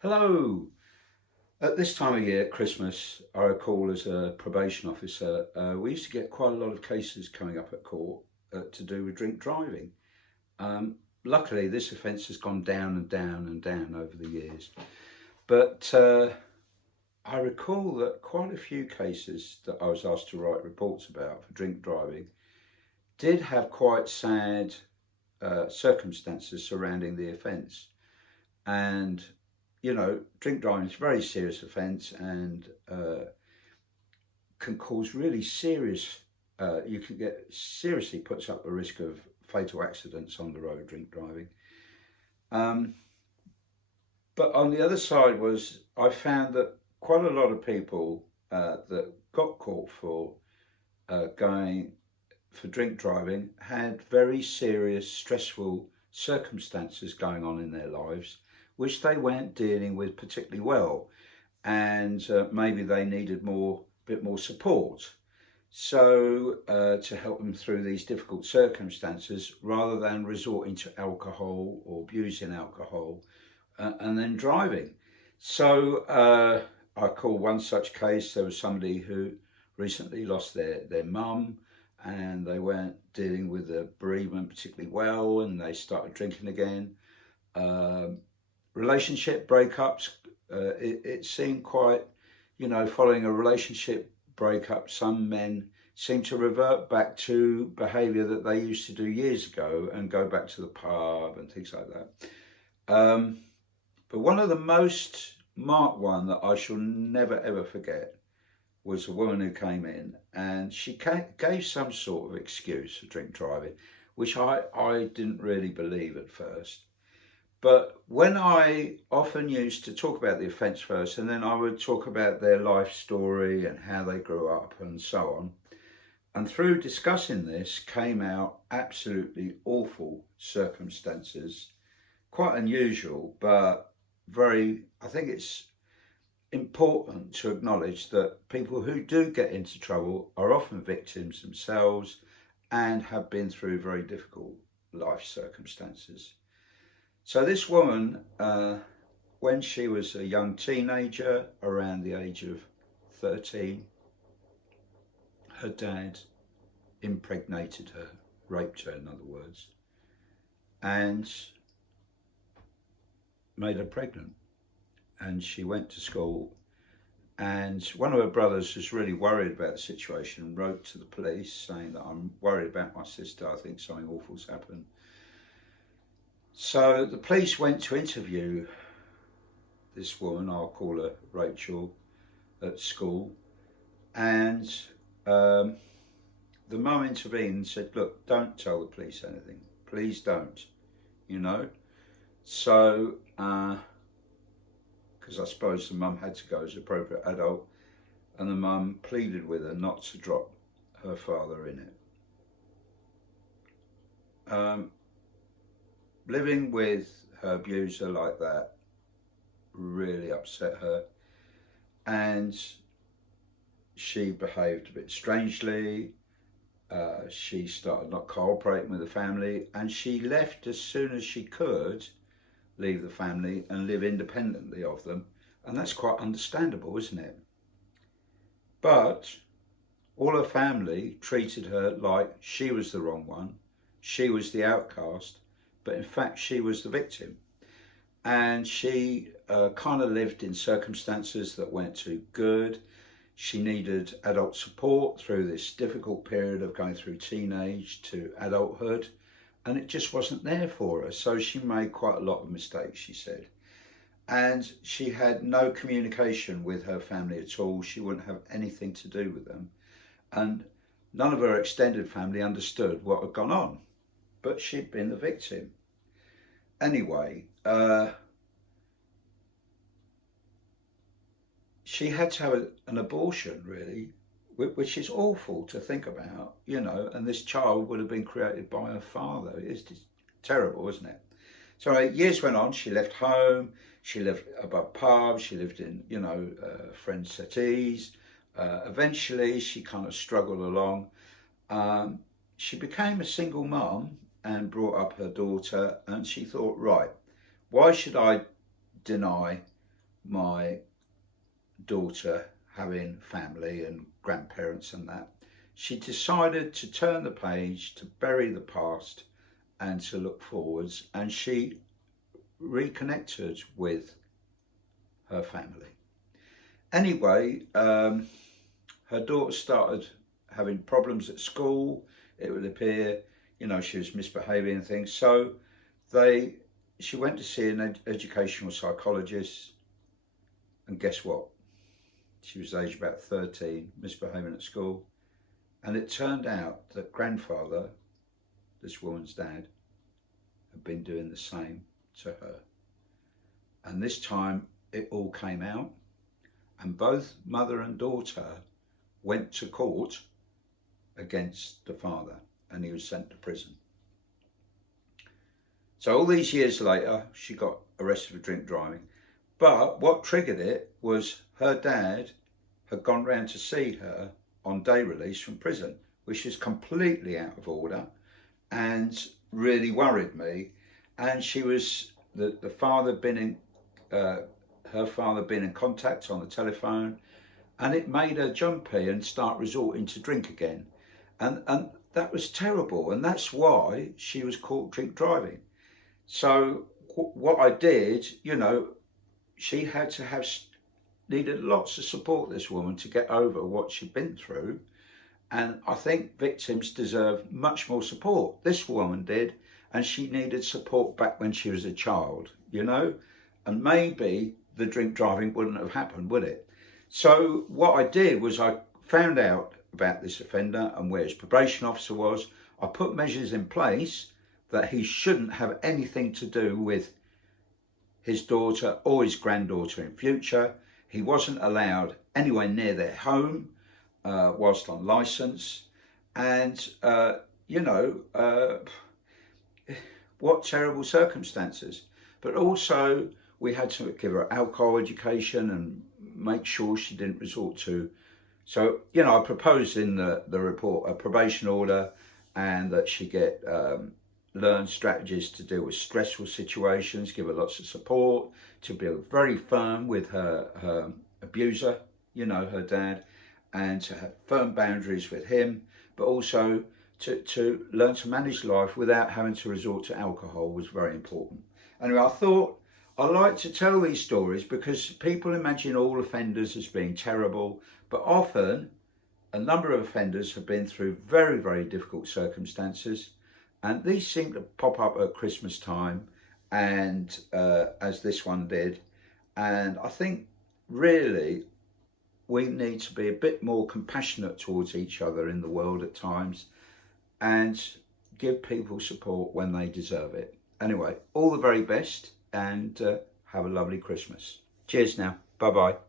Hello. At this time of year, Christmas, I recall as a probation officer, we used to get quite a lot of cases coming up at court to do with drink driving. Um, Luckily, this offence has gone down and down and down over the years. But I recall that quite a few cases that I was asked to write reports about for drink driving did have quite sad circumstances surrounding the offence. And drink driving is a very serious offence and can cause really serious, you can get seriously puts up a risk of fatal accidents on the road, drink driving. Um, but on the other side was, I found that quite a lot of people that got caught for going for drink driving had very serious, stressful circumstances going on in their lives, which they weren't dealing with particularly well, and maybe they needed bit more support. So to help them through these difficult circumstances, rather than resorting to alcohol or abusing alcohol and then driving. So I call one such case. There was somebody who recently lost their mum, and they weren't dealing with the bereavement particularly well, and they started drinking again. Um, Relationship breakups, it seemed quite, following a relationship breakup, some men seem to revert back to behaviour that they used to do years ago and go back to the pub and things like that. But one of the most marked one that I shall never ever forget was a woman who came in, and she gave some sort of excuse for drink driving, which I didn't really believe at first. But when I often used to talk about the offence first, and then I would talk about their life story and how they grew up and so on, and through discussing this came out absolutely awful circumstances, quite unusual, but I think it's important to acknowledge that people who do get into trouble are often victims themselves and have been through very difficult life circumstances. So this woman, when she was a young teenager, around the age of 13, her dad impregnated her, raped her, in other words, and made her pregnant. And she went to school, and one of her brothers was really worried about the situation and wrote to the police saying that I'm worried about my sister, I think something awful's happened. So the police went to interview this woman, I'll call her Rachel, at school, and um, the mum intervened and said, look, don't tell the police anything, please don't, you know. So because I suppose the mum had to go as an appropriate adult, and the mum pleaded with her not to drop her father in it. Living with her abuser like that really upset her, and she behaved a bit strangely. She started not cooperating with the family, and she left as soon as she could leave the family and live independently of them. And that's quite understandable, isn't it? But all her family treated her like she was the wrong one, she was the outcast, but in fact she was the victim. And she kind of lived in circumstances that weren't too good. She needed adult support through this difficult period of going through teenage to adulthood, and it just wasn't there for her. So she made quite a lot of mistakes, she said. And she had no communication with her family at all. She wouldn't have anything to do with them. And none of her extended family understood what had gone on, but she'd been the victim. Anyway, she had to have an abortion, really, which is awful to think about, and this child would have been created by her father. It's just terrible, isn't it? So years went on, she left home, she lived above pubs, she lived in, friends' settees. Eventually, she kind of struggled along. She became a single mum and brought up her daughter, and she thought, right, why should I deny my daughter having family and grandparents and that, she decided to turn the page, to bury the past and to look forwards, and she reconnected with her family. Anyway, her daughter started having problems at school. It would appear, she was misbehaving and things. So she went to see an educational psychologist, and guess what? She was aged about 13, misbehaving at school. And it turned out that grandfather, this woman's dad, had been doing the same to her. And this time it all came out, and both mother and daughter went to court against the father, and he was sent to prison. So all these years later, she got arrested for drink driving. But what triggered it was her dad had gone round to see her on day release from prison, which is completely out of order and really worried me. And she was, the father been in, her father been in contact on the telephone, and it made her jumpy and start resorting to drink again. And that was terrible, and that's why she was caught drink driving. So what I did, she had to have needed lots of support, this woman, to get over what she'd been through. And I think victims deserve much more support. This woman did, and she needed support back when she was a child, and maybe the drink driving wouldn't have happened, would it? So what I did was I found out about this offender and where his probation officer was. I put measures in place that he shouldn't have anything to do with his daughter or his granddaughter in future. He wasn't allowed anywhere near their home whilst on licence. And, what terrible circumstances. But also we had to give her alcohol education and make sure she didn't resort to. So, I proposed in the report a probation order, and that she get learn strategies to deal with stressful situations, give her lots of support, to be very firm with her abuser, her dad, and to have firm boundaries with him, but also to learn to manage life without having to resort to alcohol was very important. Anyway, I thought I like to tell these stories because people imagine all offenders as being terrible, but often a number of offenders have been through very, very difficult circumstances, and these seem to pop up at Christmas time, and as this one did. And I think really we need to be a bit more compassionate towards each other in the world at times, and give people support when they deserve it. Anyway, all the very best, and have a lovely Christmas. Cheers now. Bye-bye.